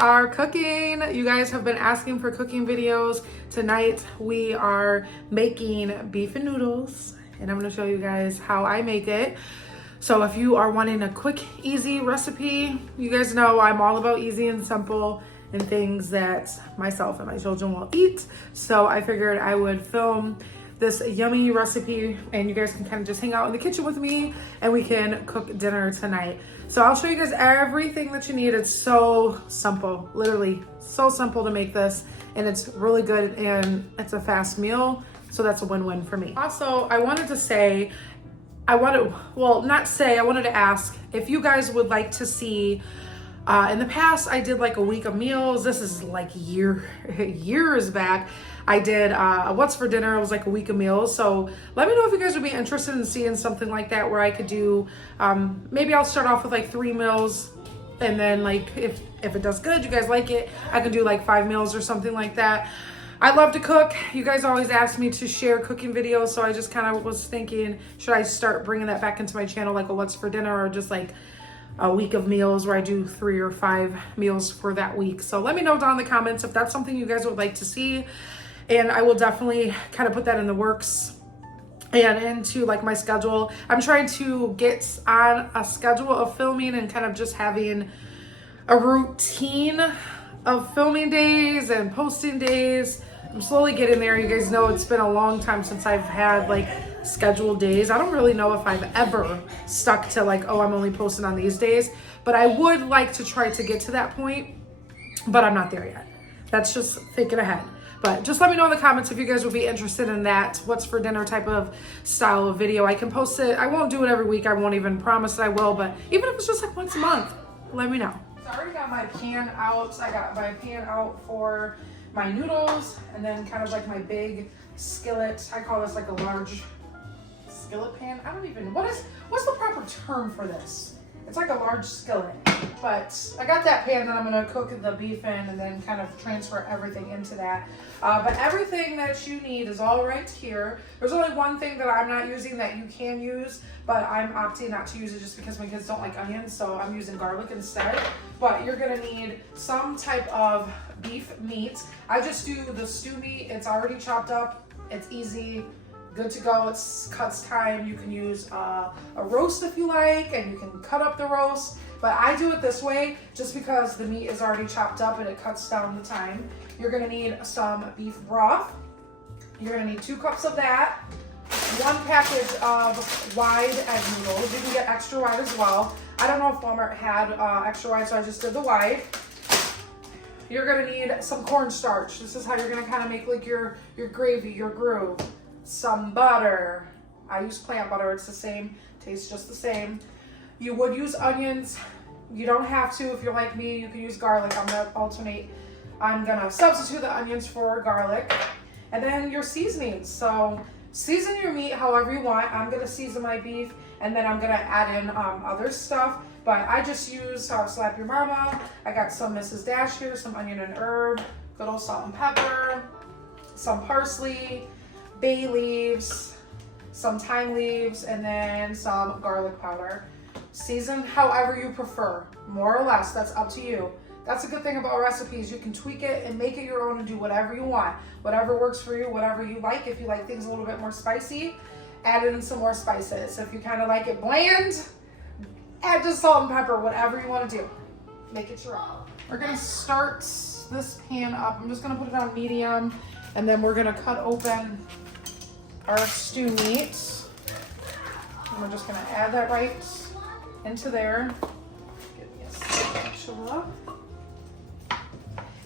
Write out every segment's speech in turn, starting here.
are cooking. You guys have been asking for cooking videos. Tonight we are making beef and noodles, and I'm gonna show you guys how I make it. So if you are wanting a quick, easy recipe, you guys know I'm all about easy and simple and things that myself and my children will eat. So I figured I would film this yummy recipe and you guys can kind of just hang out in the kitchen with me and we can cook dinner tonight. So I'll show you guys everything that you need. It's so simple, literally so simple to make this, and it's really good and it's a fast meal. So that's a win-win for me. Also, I wanted to say, I wanted to ask if you guys would like to see, in the past I did like a week of meals. This is like years back. I did what's for dinner. It was like a week of meals. So let me know if you guys would be interested in seeing something like that where I could do, maybe I'll start off with like 3 meals, and then like if it does good, you guys like it, I could do like 5 meals or something like that. I love to cook. You guys always ask me to share cooking videos, so I just kind of was thinking, should I start bringing that back into my channel, like a what's for dinner, or just like a week of meals where I do 3 or 5 meals for that week. So let me know down in the comments if that's something you guys would like to see, and I will definitely kind of put that in the works and into like my schedule. I'm trying to get on a schedule of filming and kind of just having a routine of filming days and posting days. I'm slowly getting there. You guys know it's been a long time since I've had like scheduled days. I don't really know if I've ever stuck to like, oh, I'm only posting on these days, but I would like to try to get to that point, but I'm not there yet. That's just thinking ahead. But just let me know in the comments if you guys would be interested in that what's for dinner type of style of video. I can post it. I won't do it every week. I won't even promise that I will, but even if it's just like once a month, let me know. So I already got my pan out. I got my pan out for my noodles, and then kind of like my big skillet. I call this like a large skillet pan. I don't even, what's the proper term for this? It's like a large skillet, but I got that pan that I'm gonna cook the beef in and then kind of transfer everything into that. But everything that you need is all right here. There's only one thing that I'm not using that you can use, but I'm opting not to use it just because my kids don't like onions, so I'm using garlic instead. But you're gonna need some type of beef meat. I just do the stew meat. It's already chopped up. It's easy. Good to go. It cuts time. You can use a roast if you like, and you can cut up the roast, but I do it this way just because the meat is already chopped up and it cuts down the time. You're gonna need some beef broth. You're gonna need 2 cups of that, 1 package of wide egg noodles. You can get extra wide as well. I don't know if Walmart had extra wide, so I just did the wide. You're gonna need some cornstarch. This is how you're gonna kind of make like your gravy, your groove. Some butter. I use plant butter. It's the same, tastes just the same. You would use onions. You don't have to. If you're like me, you can use garlic. I'm gonna alternate. I'm gonna substitute the onions for garlic. And then your seasonings. So season your meat however you want. I'm gonna season my beef, and then I'm gonna add in other stuff. But I just use Slap Your Mama. I got some Mrs. Dash here, some onion and herb, good old salt and pepper, some parsley, bay leaves, some thyme leaves, and then some garlic powder. Season however you prefer, more or less, that's up to you. That's a good thing about recipes. You can tweak it and make it your own and do whatever you want. Whatever works for you, whatever you like. If you like things a little bit more spicy, add in some more spices. If you kind of like it bland, add just salt and pepper, whatever you want to do. Make it your own. We're gonna start this pan up. I'm just gonna put it on medium, and then we're gonna cut open our stew meat. And we're just gonna add that right into there. Give me a spatula.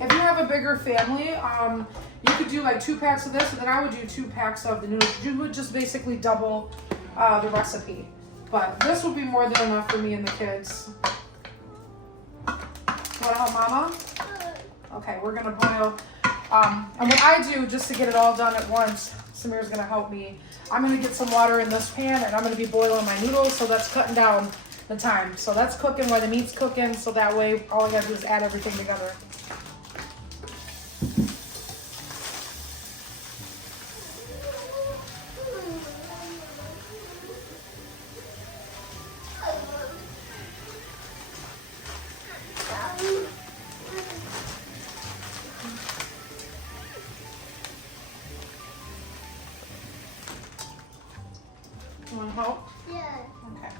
If you have a bigger family, you could do like 2 packs of this, and then I would do 2 packs of the noodles. You would just basically double the recipe. But this would be more than enough for me and the kids. Wanna help Mama? Okay, we're gonna boil. And what I do, just to get it all done at once, Samir's gonna help me. I'm gonna get some water in this pan, and I'm gonna be boiling my noodles, so that's cutting down the time. So that's cooking while the meat's cooking, so that way all I gotta do is add everything together. You want help? Yeah. Okay.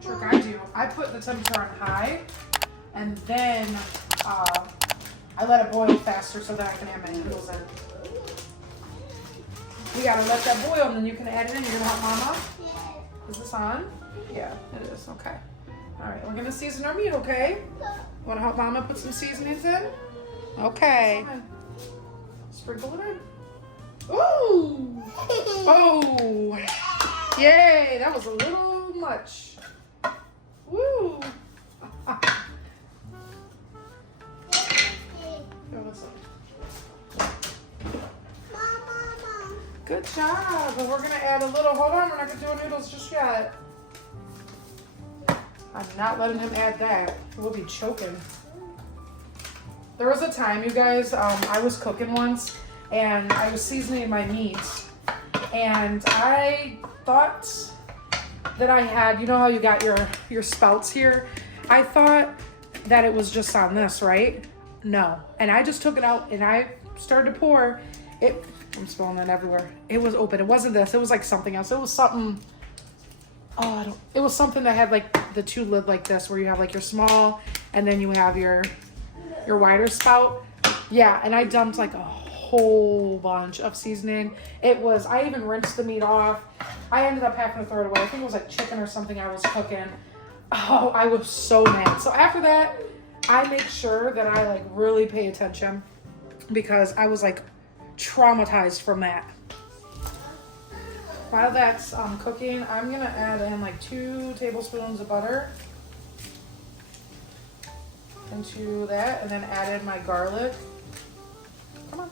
Trick I do. I put the temperature on high, and then I let it boil faster so that I can add my noodles in. You gotta let that boil, and then you can add it in. You're gonna help Mama? Yeah. Is this on? Yeah, it is. Okay. All right, we're gonna season our meat, okay? Want to help Mama put some seasonings in? Okay. Sprinkle it in. Ooh! Oh! Yay! That was a little much. Woo! Good job. But we're gonna add a little. Hold on, we're not gonna do noodles just yet. I'm not letting him add that. We'll be choking. There was a time, you guys, I was cooking once and I was seasoning my meat, and I thought that I had, you know how you got your spouts here? I thought that it was just on this, right? No. And I just took it out and I started to pour it. I'm spilling it everywhere. It was open. It wasn't this. It was like something else. It was something. Oh, it was something that had like the two lid like this, where you have like your small and then you have your wider spout. Yeah, and I dumped like a whole bunch of seasoning. I even rinsed the meat off. I ended up having to throw it away. I think it was like chicken or something I was cooking. Oh, I was so mad. So after that, I make sure that I like really pay attention, because I was like traumatized from that. While that's cooking, I'm gonna add in like 2 tablespoons of butter into that, and then add in my garlic. Come on.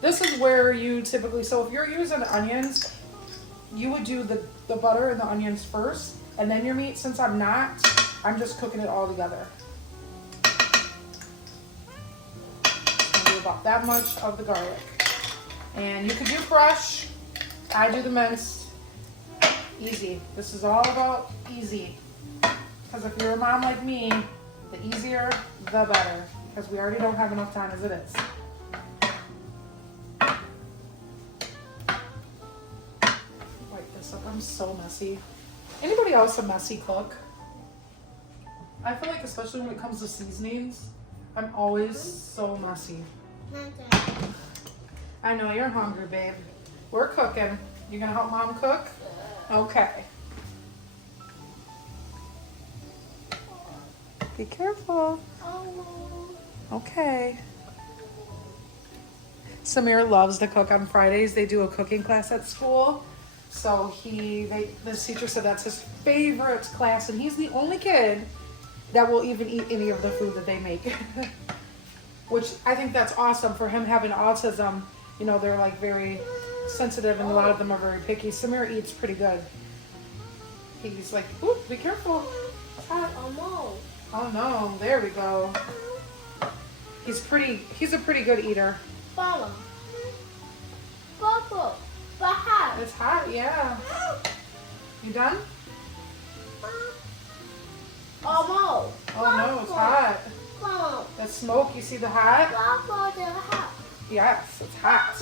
This is where you typically, so if you're using onions, you would do the butter and the onions first, and then your meat. Since I'm not, I'm just cooking it all together. I'll do about that much of the garlic. And you can do fresh. I do the minced. Easy. This is all about easy. Because if you're a mom like me, the easier, the better. Because we already don't have enough time as it is. Wipe this up. I'm so messy. Anybody else a messy cook? I feel like, especially when it comes to seasonings, I'm always so messy. I know you're hungry, babe. We're cooking. You gonna help Mom cook? Okay. Be careful. Okay. Samir loves to cook on Fridays. They do a cooking class at school. So this teacher said that's his favorite class, and he's the only kid that will even eat any of the food that they make. Which I think that's awesome for him having autism. You know, they're like very sensitive, and a lot of them are very picky. Samir eats pretty good. He's like, ooh, be careful. Oh no, there we go. He's a pretty good eater. It's hot, yeah. You done? Oh no, it's hot. The smoke, you see the hot? Yes, it's hot.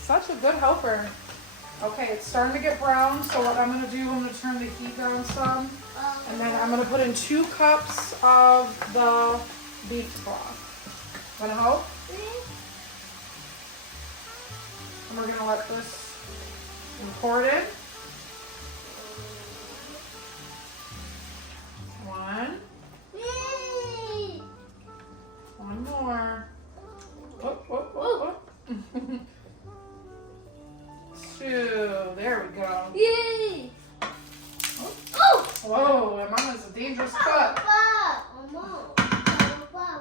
Such a good helper. Okay, it's starting to get brown, so what I'm going to do, I'm going to turn the heat down some, and then I'm going to put in 2 cups of the beef broth. Want to help? And we're going to let this pour it in. 1. 1 more. Whoop, whoop, whoop, whoop. 2. There we go. Yay! Oh! Whoa, Mama's a dangerous cook.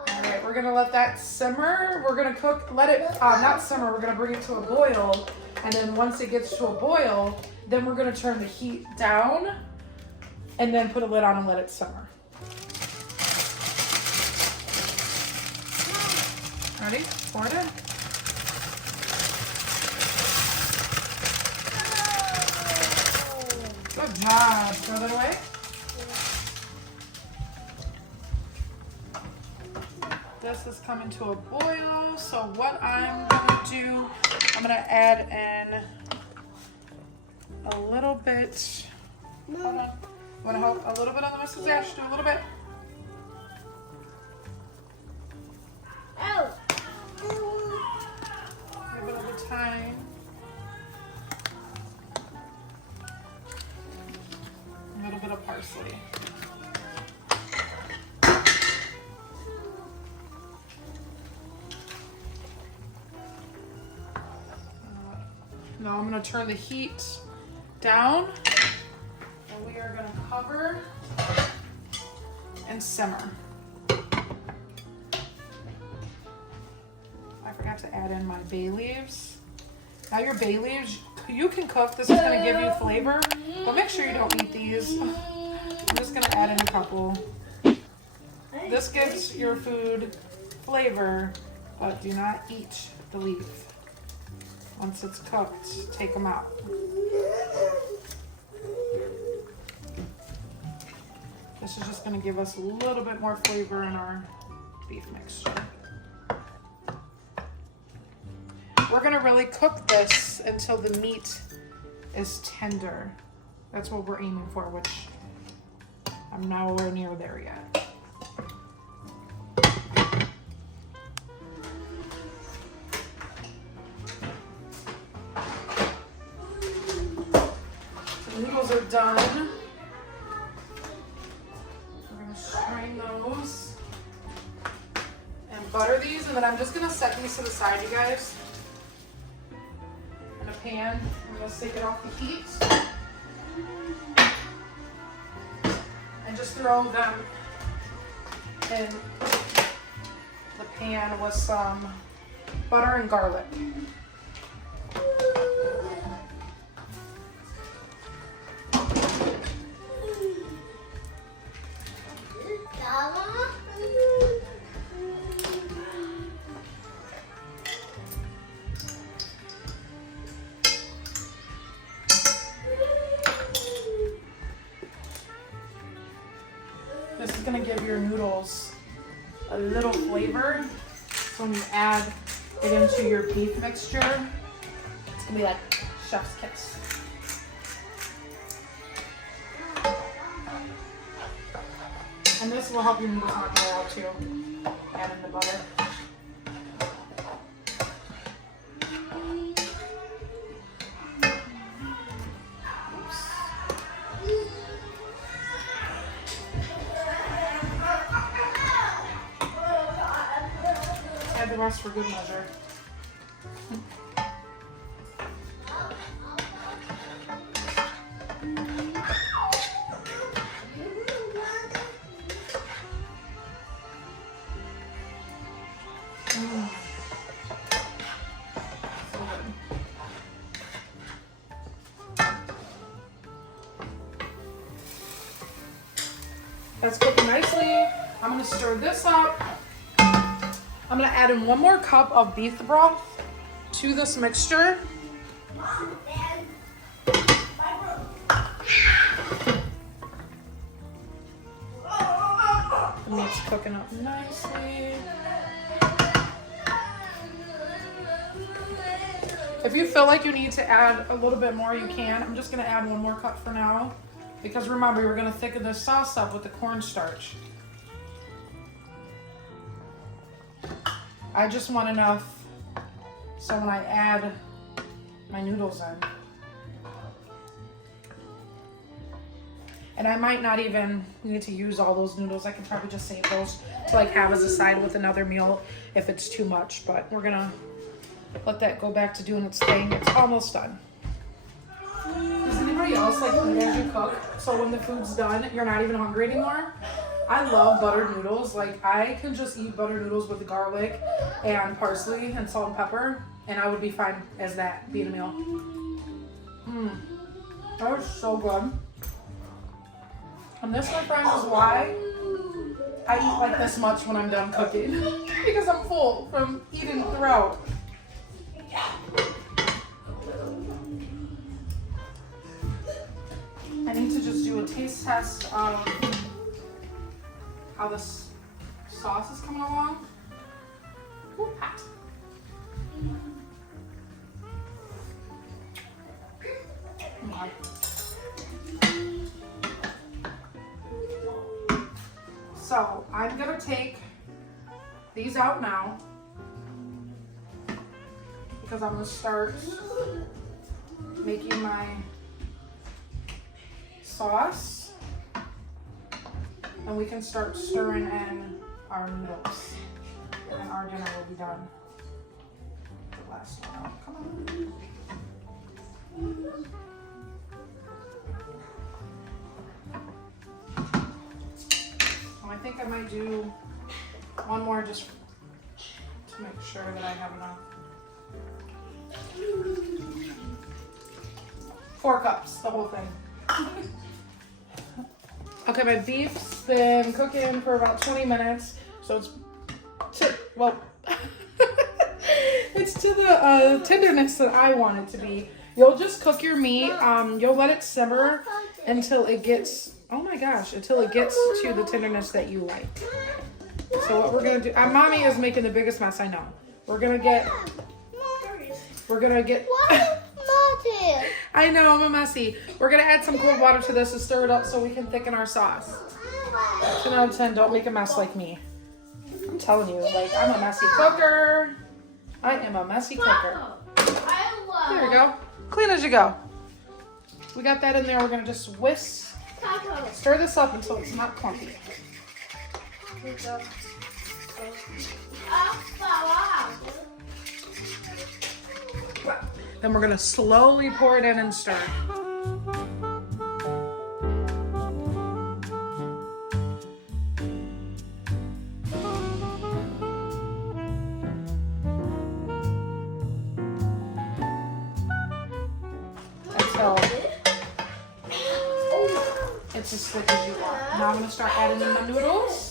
Alright, we're gonna let that simmer. We're gonna cook, let it, not simmer, we're gonna bring it to a boil. And then once it gets to a boil, then we're gonna turn the heat down and then put a lid on and let it simmer. Ready? Pour it in. Good job. Throw that away. This is coming to a boil. So what I'm gonna do, I'm gonna add in a little bit. Hold on. Want to help a little bit on the Mrs. Ash? Do a little bit. Oh. A little bit of the thyme. A little bit of parsley. Now I'm going to turn the heat down and we are going to cover and simmer. I forgot to add in my bay leaves. Now your bay leaves, you can cook. This is going to give you flavor, but make sure you don't eat these. I'm just going to add in a couple. This gives your food flavor, but do not eat the leaf. Once it's cooked, take them out. This is just going to give us a little bit more flavor in our beef mixture. We're going to really cook this until the meat is tender. That's what we're aiming for, which I'm nowhere near there yet. The noodles are done. We're going to strain those and butter these, and then I'm just going to set these to the side, you guys. In a pan. I'm going to take it off the heat. And just throw them in the pan with some butter and garlic. This is going to give your noodles a little flavor. So when you add it into your beef mixture, it's going to be like chef's kiss. And this will help your noodles not dry out too. Add in the butter. Add the rest for good measure. That's cooking nicely. I'm going to stir this up. I'm going to add in 1 more cup of beef broth to this mixture. The meat's cooking up nicely. If you feel like you need to add a little bit more, you can. I'm just going to add 1 more cup for now. Because remember, we're going to thicken this sauce up with the cornstarch. I just want enough so when I add my noodles in. And I might not even need to use all those noodles. I can probably just save those to like have as a side with another meal if it's too much. But we're going to let that go back to doing its thing. It's almost done. Does anybody else like eat as you cook? So when the food's done, you're not even hungry anymore? I love buttered noodles. Like I can just eat buttered noodles with garlic and parsley and salt and pepper, and I would be fine as that being a meal. That was so good. And this, my friends, is why I eat like this much when I'm done cooking because I'm full from eating throughout. I need to just do a taste test of how this sauce is coming along. Ooh, hot. Okay. So I'm gonna take these out now because I'm gonna start making my sauce, and we can start stirring in our noodles, and then our dinner will be done. The last one out. Come on. I think I might do one more just to make sure that I have enough. 4 cups, the whole thing. Okay, my beef's been cooking for about 20 minutes, so it's it's to the tenderness that I want it to be. You'll just cook your meat. You'll let it simmer until it gets, oh my gosh, until it gets to the tenderness that you like. So what we're gonna do, mommy is making the biggest mess, I know. We're gonna get. I know, I'm a messy. We're gonna add some cold water to this to stir it up so we can thicken our sauce. 10 out of 10, don't make a mess like me. I'm telling you, like, I'm a messy cooker. I am a messy cooker. There we go. Clean as you go. We got that in there. We're gonna just whisk, stir this up until it's not clumpy. Then we're gonna slowly pour it in and stir. Until it's as thick as you want. Now I'm gonna start adding in the noodles.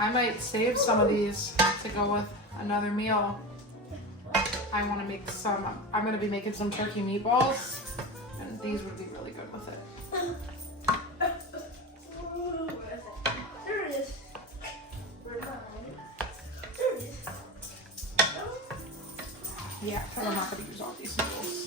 I might save some of these to go with another meal. I want to make some, I'm going to be making some turkey meatballs, and these would be really good with it. Yeah, because I'm not going to use all these noodles.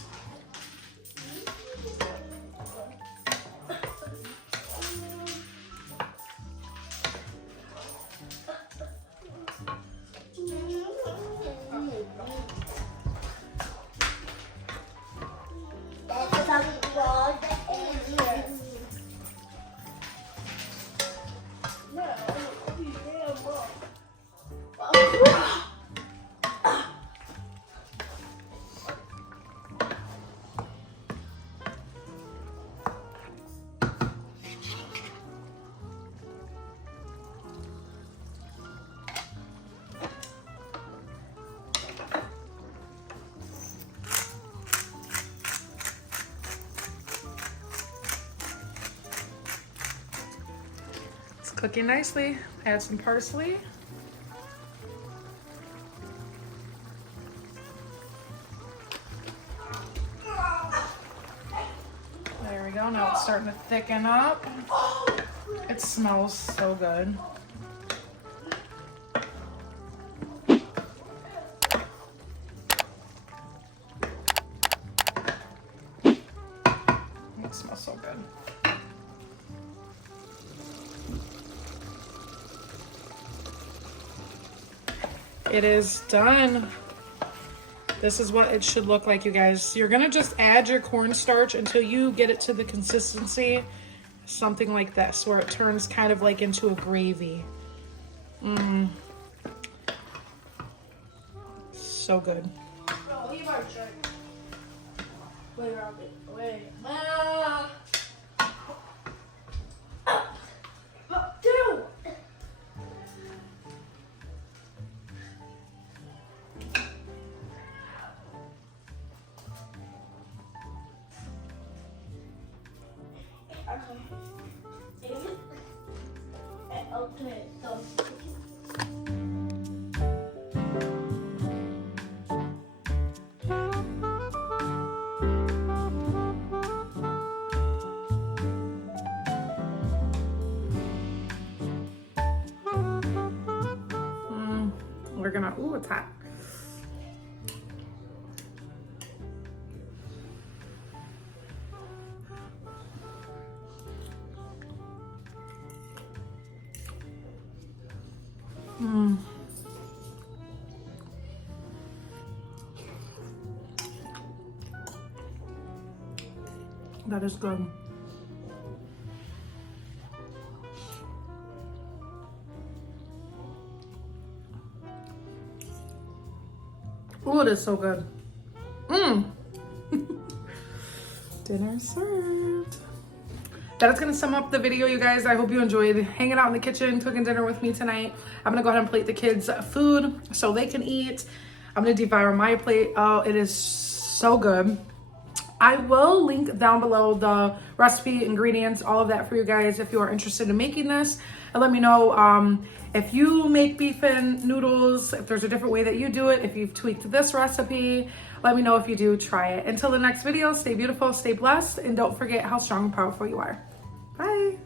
Cooking nicely. Add some parsley. There we go. Now it's starting to thicken up. It smells so good. It smells so good. It is done. This is what it should look like, you guys. You're gonna just add your cornstarch until you get it to the consistency, something like this, where it turns kind of like into a gravy. So good. we're gonna, ooh, it's hot. That is good. Oh, it is so good. Dinner served. That is gonna sum up the video, you guys. I hope you enjoyed hanging out in the kitchen, cooking dinner with me tonight. I'm gonna go ahead and plate the kids food so they can eat. I'm gonna devour my plate. Oh, it is so good. I will link down below the recipe, ingredients, all of that for you guys if you are interested in making this. And let me know if you make beef and noodles, if there's a different way that you do it, if you've tweaked this recipe. Let me know if you do, try it. Until the next video, stay beautiful, stay blessed, and don't forget how strong and powerful you are. Bye.